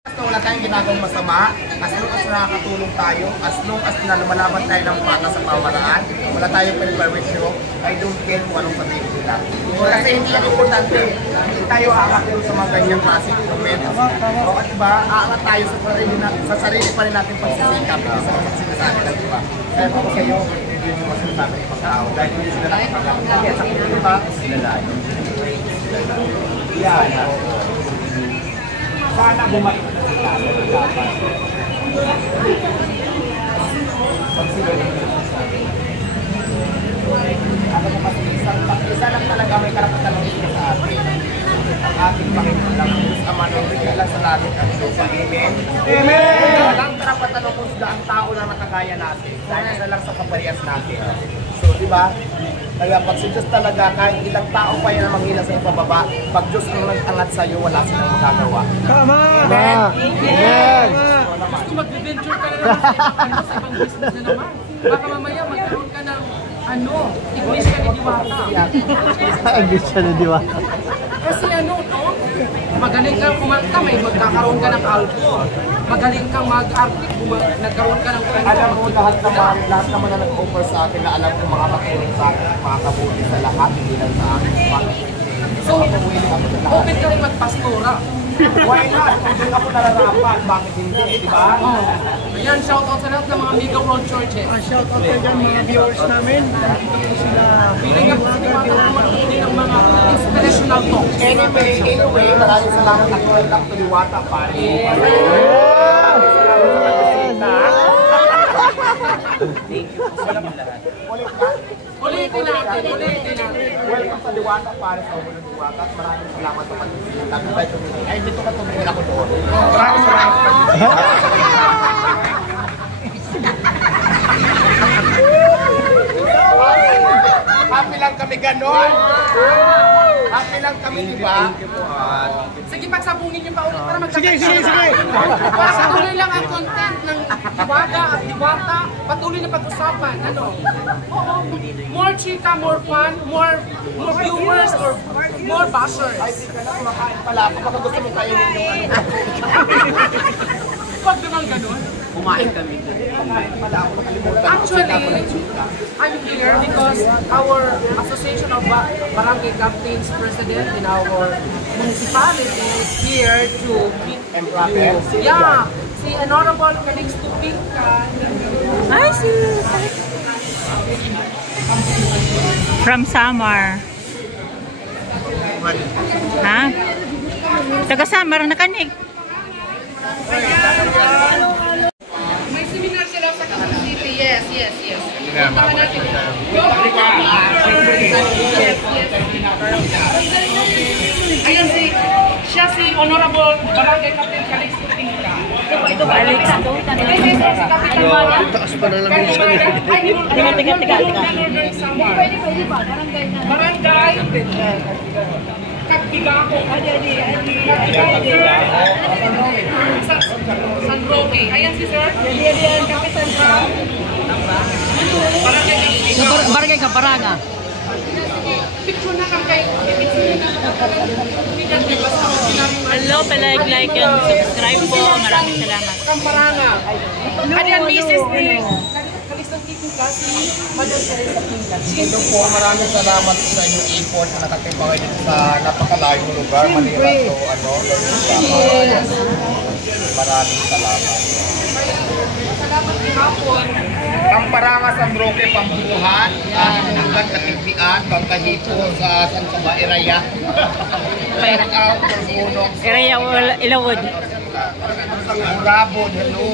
Wala tayong ginagawang masama, as long as nakakatulong tayo, as long as lumalaban tayo ng pata sa pamaraan, wala tayong piniperwisyo, I don't care kung anong sabihin nila. Kasi hindi yan importante, hindi tayo aangat sa mga ganyang klaseng dokumento. O at diba, aangat tayo sa sarili pa rin natin pagsisikap, hindi sa mga sinasabi lang, diba? Kaya ako sa iyo, hindi mo masasabi ng ibang tao, dahil hindi sila nakapagkakas. Kaya sa kanya, diba? Sila lang. Yan. Sana bumalik na sila. Pag sila alam mo kasi isa lang talaga may karapatan ng ito sa atin. Ang ating Panginoon lang, Diyos Ama, nang lang sa natin at Diyos. Amen? Amen! Walang karapatan ng kusga ang tao na nakagaya natin. Dahil isa lang sa kaparehas natin. So, di ba? Kaya pag si Diyos talaga, kahit ilang tao pa yan ang manghila sa ipababa, pag Diyos ang nag-angat sa iyo, wala silang magagawa. Tama! Amen! Amen! Gusto mag-venture ka na naman sa ibang business na naman. Baka mamaya magkaroon ka ng English ka ni Diwata. English ka ni Diwata. Kasi no? Magaling kang kumanta, may magkakaroon ka ng album. Magaling kang mag-artic, nagkaroon ka ng alam mo, lahat naman na nag-offer sa akin na alam ko makakatulong sa akin, makakabuti sa lahat, hindi lang sa akin. So, open ka rin magpastora. Why not? Kung doon ako nararapan, bakit hindi, di ba? Ayan, shoutout sa lahat ng mga Mega World Churches. Shoutout ka dyan mga viewers namin. Sila Piling ako sa mga ng mga inspirational talks. Anyway, maraming salamat at welcome to Diwata, pare. Thank you po sa inyo lahat. Ulitin natin. Welcome sa Diwata, pare sa Ubulong Diwata. At maraming salamat sa pag-ibig. Ay, dito ka tumingin ako doon. Maraming salamat. Happy lang kami ganon. Happy lang kami, di ba? Sige, pagsabungin niyo pa ulit para Sige. Patuloy lang ang content ng Diwata at Diwata. Patuloy na pag-usapan. More chika, more fun, more viewers, or more bashers. Ay, di ka na kumakain pala. Baka gusto mong kainin yung Pag naman ganun. kumain kami. Kumain pala ako, nakalimutan. Actually, I'm here because our Association of Barangay Captains President in our municipality is here to meet you. Yeah, si Honorable Calix Tupingka. I see. From Samar. Ha? Taga Samar na kanig. May seminar sila sa Quezon City. Yes. Ayun siya si Honorable Barangay Captain Calix Tupingka. Ito ba? Ito si Kapitan Maya. Taas pa na lang yung sanin. Tiga. Barangay Kapigako. San Roque. Ayan si sir. Kapitan Brown. Barangay Kapigako. Barangay Kaparanga. Picture na kang kayo. Hello, like and subscribe po. Maraming salamat. Kamparanga. Ano yan, Mrs. ni Kalistang Kikong Kasi, Madam Teresa Pingas. Ito po, maraming salamat sa inyong effort na nakatibay dito sa napakalayong lugar, Manila to, maraming salamat. Salamat ni Hapon. Kamparanga, San Roque, Pambuhan, Hinanggan, Katigbian, Pagkahito, sa San Saba, Iraya. Pagkaw, Turgunong. Iraya Ilawod. Urabon, hello.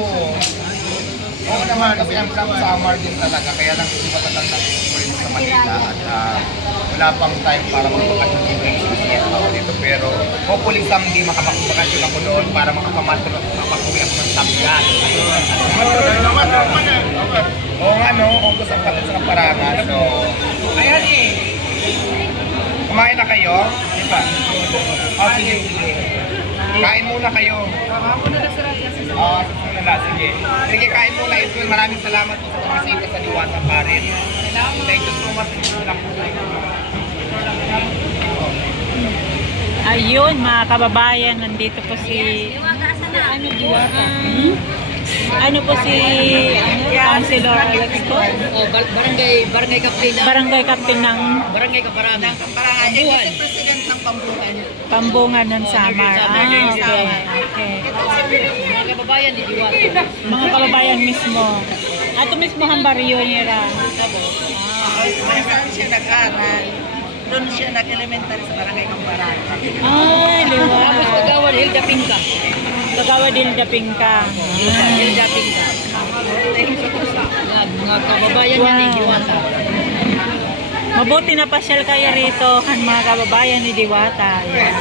Oo naman, kasi ang summer din talaga, kaya lang hindi matatandang rin sa Manila at wala pang time para magbakasyon dito. Pero hopefully someday makapakbakasyon ako doon para makapakuwi ako ng Samgan. Oo nga no, August ang palit sa Kaparangan. So, ayan eh. Kumain na kayo? Di ba? Oh, sige. Kain muna kayo. Ako na na sila. Sige. Sige, kain muna ito. Maraming salamat po sa pagkasita sa Diwata pa rin. Thank you so much. Ayun, mga kababayan, nandito po si Diwata. Ano po si Councilor Alex po? Barangay Captain Barangay Captain ng Barangay Kaparang. Buwan. President ng Pambungan. Pambungan ng Samar. Okay. Mga kababayan ni Diwata. Mga kababayan mismo. Ato mismo ang baryo nila. Saan siya nag-aral? Doon siya nag-elementary sa Barangay Kaparang. Ay, Tapos liwa. Kagawad Hilda Pinka. Kagawa din daping ka. Hilda Pinka. Mga kababayan niya ni Diwata. Mabuti na pasyal kayo rito kan mga kababayan ni Diwata. Ayan.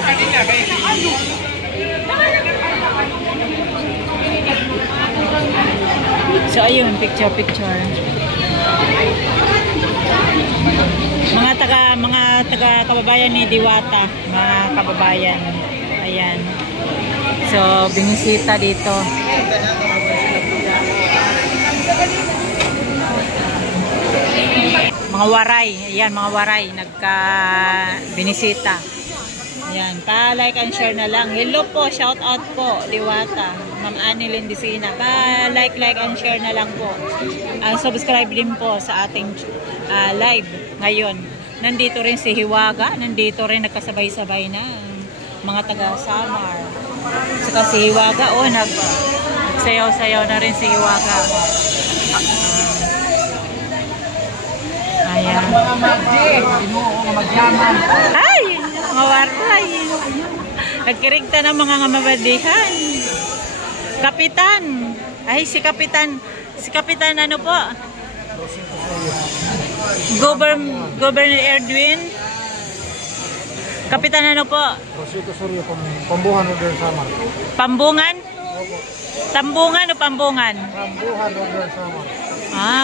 So ayun, picture. Mga taga kababayan ni Diwata, mga kababayan. Ayan. So binisita dito. Mga waray, ayan, mga waray binisita. Ayan, pa-like and share na lang. Hello po, shout out po, Diwata, Ma'am Annie Lindisina. Pa-like and share na lang po. Subscribe din po sa ating live ngayon. Nandito rin si Hiwaga, nandito rin nagkasabay-sabay na mga taga-Samar. Saka si Hiwaga, nagsayaw-sayaw na rin si Hiwaga. Ayan. Ay! Mga waray. Nagkirigta ng mga mamabadihan. Kapitan. Ay, si Kapitan. Si Kapitan ano po? Governor Edwin. Kapitan ano po? Rosito Suryo, Pambungan Order Samar. Pambungan? Tambungan o Pambungan? Pambuhan Order Samar.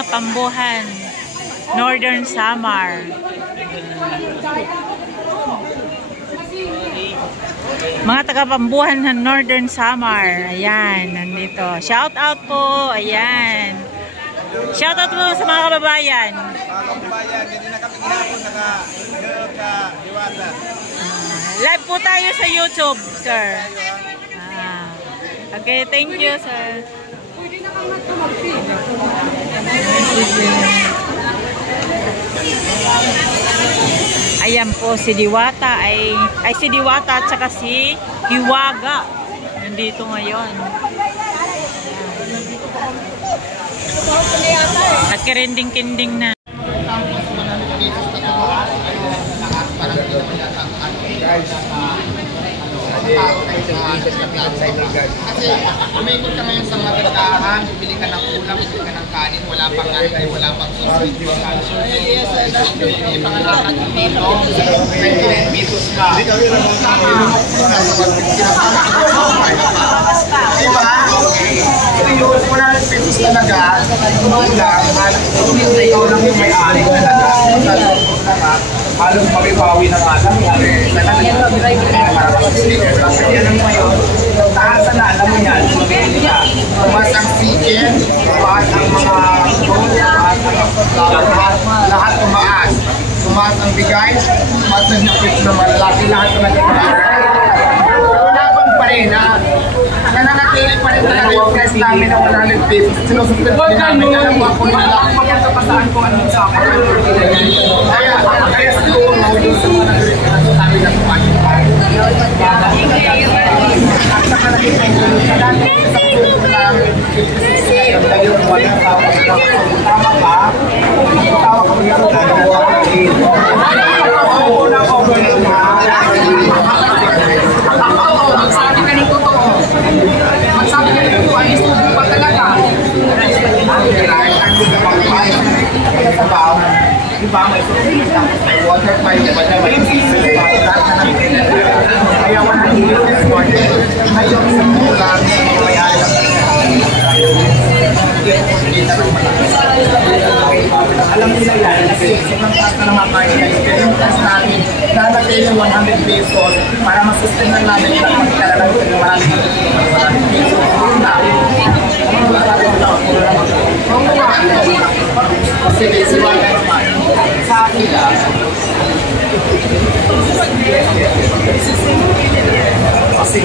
Pambuhan. Northern Samar. Mga taga-Pambuhan ng Northern Samar. Ayan, nandito. Shout out po. Ayan. Shout out po sa mga kababayan. Mga kababayan, hindi na kami ginapon Diwata. Live po tayo sa YouTube, sir. Okay, thank you, sir. Ayan po si Diwata ay si Diwata at saka si Hiwaga nandito ngayon. Nagkirinding-kinding na. Kasi umikot ka ngayon sa mga tindahan, bibili ka ng ulam, bibili ka ng kanin, wala pang antay, wala pang susunod. Hindi pangalakad dito, 29 pesos ka. Diba? Yung 100 pesos talaga, ulam, ikaw lang yung may-ari talaga. Halos mabibawi na nga lang. Kasi yan ang ngayon, taas na, alam mo yan, tumas ang chicken, tumas ang mga lahat tumaas. Tumas ang bigay, tumas ang napit na malaki, lahat na nagkakaroon. Pero laban pa rin, nananatili pa rin talaga yung price namin ng 100 pesos. Sinusunod din namin, alam mo ako nila, magpunta pa saan kung anong sa akin. Kaya siguro, yung sa mga nagre-relasyon namin na tumasin. Magsabi ka ng totoo. Magsabi ka ng totoo. Ay, gusto ba talaga? Diba, may susunod tapos may water pipe, diba na may kaya wala nyo yung water. Ngayon, sa mulang, may alam alam nila yan, kasi sobrang taas na naman tayo ngayon. Kaya yung taas namin, lalagay yung 100 pesos para masustain lang namin yung pagkakaroon ng maraming pesos. Yun na. Kasi basic naman. Sa akin lang. Kasi